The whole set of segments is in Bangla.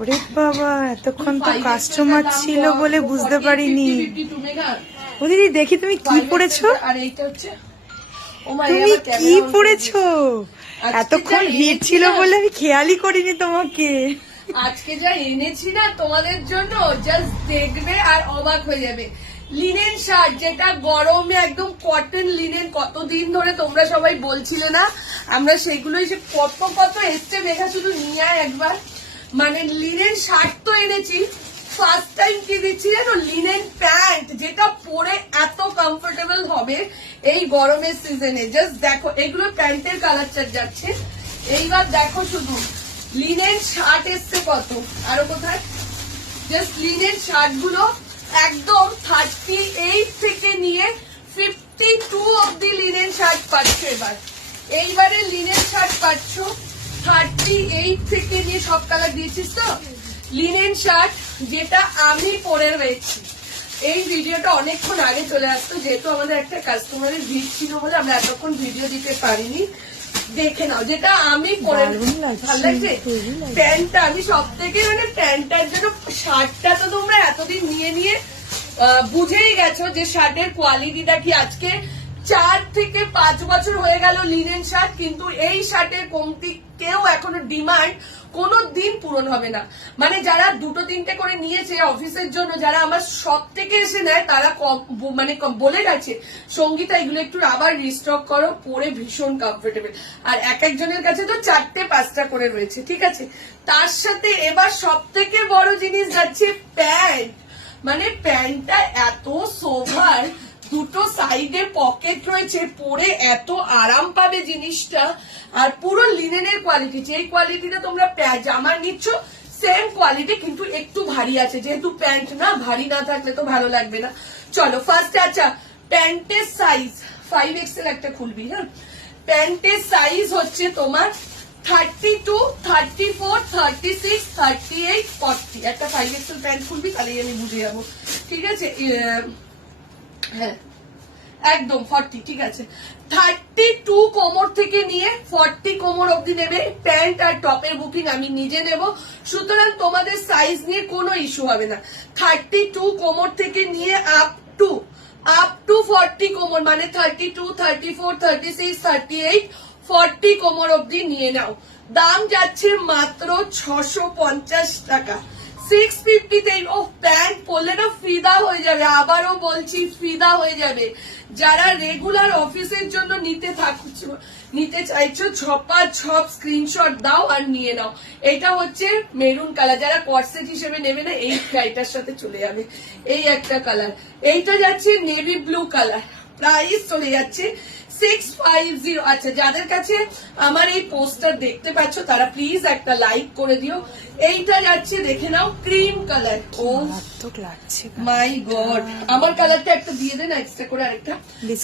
ওরে বাবা, এতক্ষণ তো কাস্টমার ছিল বলে বুঝতে পারিনি। ও দিদি, দেখি তুমি কি পড়েছো? আর এইটা হচ্ছে তুমি কি পড়েছো? এতক্ষণ ভিড় ছিল বলে আমি খেয়ালই করিনি তোমাকে। আজকে যা এনেছি না তোমাদের জন্য, জাস্ট দেখবে আর অবাক হয়ে যাবে। লিনেন শার্ট, যেটা গরমে একদম কটন লিনেন, কতদিন ধরে তোমরা সবাই বলছিলে না, আমরা সেগুলোই যে কত কত এসছে দেখা, শুধু নিয়ে আয় একবার। মানে লিনেন শার্ট তো এনেছি, ফার্স্ট টাইম কি দিচ্ছি জানো, লিনেন প্যান্ট, যেটা পরে এত কমফোর্টেবল হবে এই গরমের সিজনে। জাস্ট দেখো, এগুলো প্যান্টের কালার চার্ট যাচ্ছে। এইবার দেখো শুধু লিনেন শার্ট এসছে কত, আরো কোথায়, জাস্ট লিনেন শার্ট গুলো একদম 38 থেকে নিয়ে 52 অব্দি লিনেন শার্ট পাচ্ছ। এইবারে লিনেন শার্ট পাচ্ছ 38 থেকে নিয়ে, সব কালার দিয়েছিস তো। লিনেন শার্ট যেটা আমি পরে রয়েছি, এই ভিডিওটা অনেকক্ষণ আগে চলে আসতো, যেহেতু আমাদের একটা কাস্টমারের ভিড় ছিল বলে আমরা এতক্ষণ ভিডিও দিতে পারিনি। দেখে নাও, যেটা আমি পরে, ভালো লাগছে প্যান্টটা। আমি সব থেকে মানে প্যান্টটার জন্য, শার্টটা তো তোমরা এতদিন নিয়ে নিয়ে বুঝেই গেছো যে শার্টের কোয়ালিটিটা কি। আজকে 4 থেকে 5 বছর হয়ে গেল লিনেন শার্ট, কিন্তু এই শার্টের কমতি কেউ এখনো ডিমান্ড কোনো দিন পূরণ হবে না। মানে যারা 2-3টে করে নিয়েছে অফিসের জন্য, যারা আমার সব থেকে এসে নেয়, তারা মানে বলে গেছে সঙ্গীতা এগুলো একটু আবার রিস্টক করো, পরে ভীষণ কমফোর্টেবল। আর এক একজনের কাছে তো 4টে-5টা করে রয়েছে, ঠিক আছে। তার সাথে এবার সব থেকে বড় জিনিস যাচ্ছে প্যান্ট। মানে প্যান্টটা এত সোভার, দুটো সাইডে পকেট রয়েছে, পরে এত আরাম পাবে জিনিসটা। আর পুরো লিনেনের কোয়ালিটি, যে কোয়ালিটিটা তোমরা জামা নিচ্ছ সেম কোয়ালিটি, কিন্তু একটু ভারী আছে, যেহেতু প্যান্ট না, ভারী না থাকলে তো ভালো লাগবে না। চলো ফার্স্ট, আচ্ছা প্যান্টের সাইজ 5XL একটা খুলবি, হ্যাঁ। প্যান্টের সাইজ হচ্ছে তোমার 32, 34, 36, 38, 40। একটা 5XL প্যান্ট খুলবি, তাহলেই আমি বুঝে যাবো, ঠিক আছে। হ্যাঁ একদম 40, ঠিক আছে। 32 কোমর থেকে নিয়ে 40 কোমর অব্দি নেবে। প্যান্ট আর টপের বুকিং আমি নিজে নেব, সুতরাং তোমাদের সাইজ নিয়ে কোনো ইস্যু হবে না। 32 কোমর থেকে নিয়ে আপ টু 40 কোমর, মানে 32, 34, 36, 38, 40 কোমর অব্দি নিয়ে নাও। দাম যাচ্ছে মাত্র 650 টাকা। 650-তে ও প্যান্ট পরলে না ফিদা হয়ে যাবে, আবারও বলছি ফিদা হয়ে যাবে। যারা রেগুলার অফিসের জন্য নিতে চাইছো, ঝপ স্ক্রিনশট দাও আর নিয়ে নাও। এটা হচ্ছে মেরুন কালার, যারা কর্সেট হিসেবে নেবে না, এইটার সাথে চলে যাবে। এই একটা কালার, এইটা যাচ্ছে নেভি ব্লু কালার, প্রাইস চলে যাচ্ছে 650। আচ্ছা, যাদের কাছে আমার এই পোস্টার দেখতে পাচ্ছ তারা প্লিজ একটা লাইক করে দিও। এইটা যাচ্ছে, দেখে নাও, ক্রিম কালার। ও মাই গড, আমার কালারটা একটা দিয়ে দেন এক্সট্রা করে, আরেকটা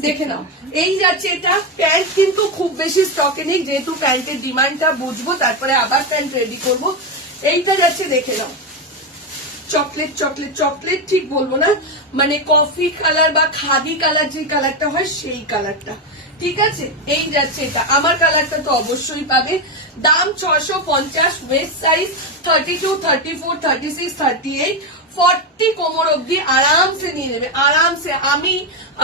দেখে নাও। এই যাচ্ছে, এটা প্যান্ট কিন্তু খুব বেশি স্টকে নেই, যেহেতু প্যান্টের ডিমান্ডটা বুঝবো, তারপরে আবার প্যান্ট রেডি করবো। এইটা যাচ্ছে, দেখে নাও, চকলেট ঠিক বলবো না, মানে কফি কালার বা খাদি কালার, যে কালারটা হয় সেই কালারটা, ঠিক আছে। এই যাচ্ছে, এটা আমার কালারটা তো অবশ্যই পাবে। দাম 650, ওয়েস্ট সাইজ 32, 34, 36, 38, 40 কোমর অব্দি আরামসে নিয়ে নেবে, আরামসে।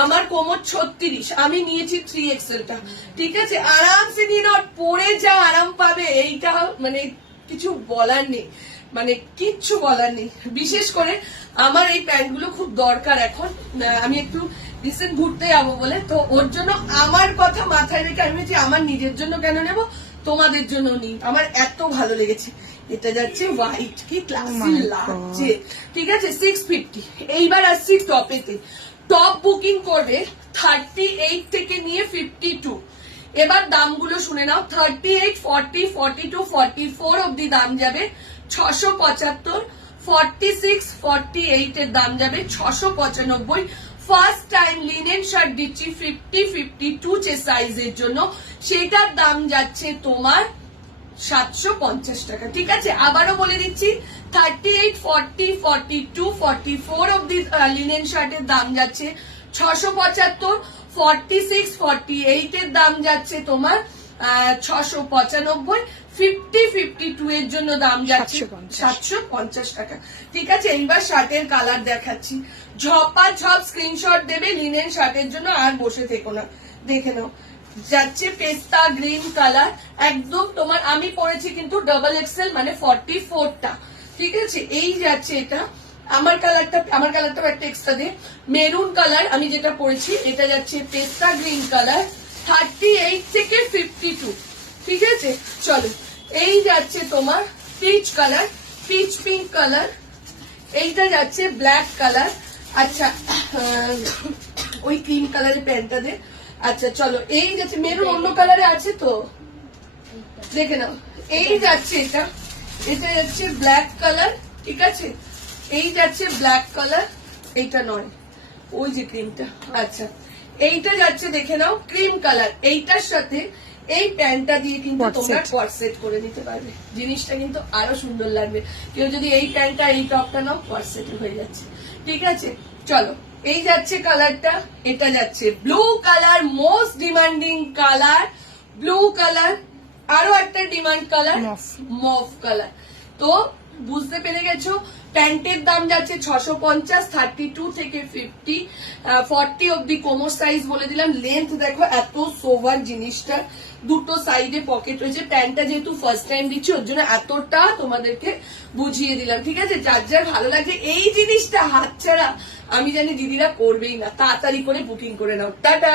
আমার কোমর 36, আমি নিয়েছি 3XL-টা, ঠিক আছে। আরামসে নিয়ে নাও, পরে যা আরাম পাবে, এইটা মানে কিছু বলার নেই, মানে কিচ্ছু বলার নেই। বিশেষ করে আমার এই প্যান্টগুলো খুব দরকার এখন, আমি একটু রিসেন্ট ঘুরতে যাবো বলে, তো ওর জন্য আমার কথা মাথায় রেখে আমি আমার নিজের জন্য কেন নেব, তোমাদের জন্য নিই, আমার এত ভালো লেগেছে। এটা যাচ্ছে হোয়াইট, কি ক্লাসি লাগছে, ঠিক আছে। 650। এইবার আসছি টপেতে। টপ বুকিং করবে 38 থেকে নিয়ে 52। এবার দামগুলো শুনে নাও। 38, 40, 42, 44 অব্দি দাম যাবে 675। 46, 48 এর দাম যাবে 695। ফার্স্ট টাইম লিনেন শার্ট দিচ্ছি 50, 52 যে সাইজের জন্য, সেটার দাম যাচ্ছে তোমার 750 টাকা, ঠিক আছে। আবারও বলে দিচ্ছি, 38, 40, 42, 44 অব্দি লিনেন শার্টের দাম যাচ্ছে 675। 46, 48 এর দাম যাচ্ছে তোমার 695। 52 এর জন্য দাম যাচ্ছে 750 750 টাকা। ঠিক আছে, এইবার শার্টের কালার দেখাচ্ছি, ঝপা ঝপ স্ক্রিনশট দেবে লিনেন শার্টের জন্য, আর বসে থেকো না, দেখে নাও। যাচ্ছে পেস্তা গ্রিন কালার, একদম তোমার, আমি পরেছি কিন্তু ডাবল এক্সেল মানে 44টা। ঠিক আছে, এই যাচ্ছে এটা, আমার কালারটা একটা এক্সট্রা দে, মেরুন কালার আমি যেটা পরেছি, এটা যাচ্ছে পেস্তা গ্রিন কালার, 38 থেকে 52। ঠিক আছে, চলো এই যাচ্ছে তোমার peach colour, pitch pink colour, এইটা যাচ্ছে ব্ল্যাক কালার। আচ্ছা ওই ক্রিম কালারের প্যান্টটা দে। আচ্ছা চলো, এই যাচ্ছে মেরুন, অন্য কালারে আছে তো দেখে নাও। এই যাচ্ছে এটা, এটা যাচ্ছে ব্ল্যাক কালার। ঠিক আছে, এই যাচ্ছে ব্ল্যাক কালার, এইটা নয়, ওই যে ক্রিমটা। আচ্ছা, এইটা যাচ্ছে দেখে নাও ক্রিম কালার, এইটার সাথে এই প্যান্টটা দিয়ে কিন্তু Quad তোমরা set। কোয়াড সেট করে নিতে পারবে, জিনিসটা কিন্তু আরো সুন্দর লাগবে। কেউ যদি এই প্যান্টটা এই টপটা নাও, কোয়াড সেট হয়ে যাচ্ছে। ঠিক আছে, চলো এই যাচ্ছে কালারটা, এটা যাচ্ছে blue colour, most demanding colour blue colour, আরো একটা ডিমান্ড কালার Mauve। মফ কালার। তো বুঝতে পেরে গেছো, প্যান্টের দাম যাচ্ছে 650, 32 থেকে 50, 40 অব্দি কোমর সাইজ বলে দিলাম। লেন্থ দেখো এত সোভার জিনিসটা, দুটো সাইডে পকেট রয়েছে, প্যান্টটা যেহেতু ফার্স্ট টাইম দিচ্ছি ওর জন্য এতটা তোমাদেরকে বুঝিয়ে দিলাম। ঠিক আছে, যার যার ভালো লাগে এই জিনিসটা হাতছাড়া আমি জানি দিদিরা করবেই না, তাড়াতাড়ি করে বুকিং করে নাও। টাটা।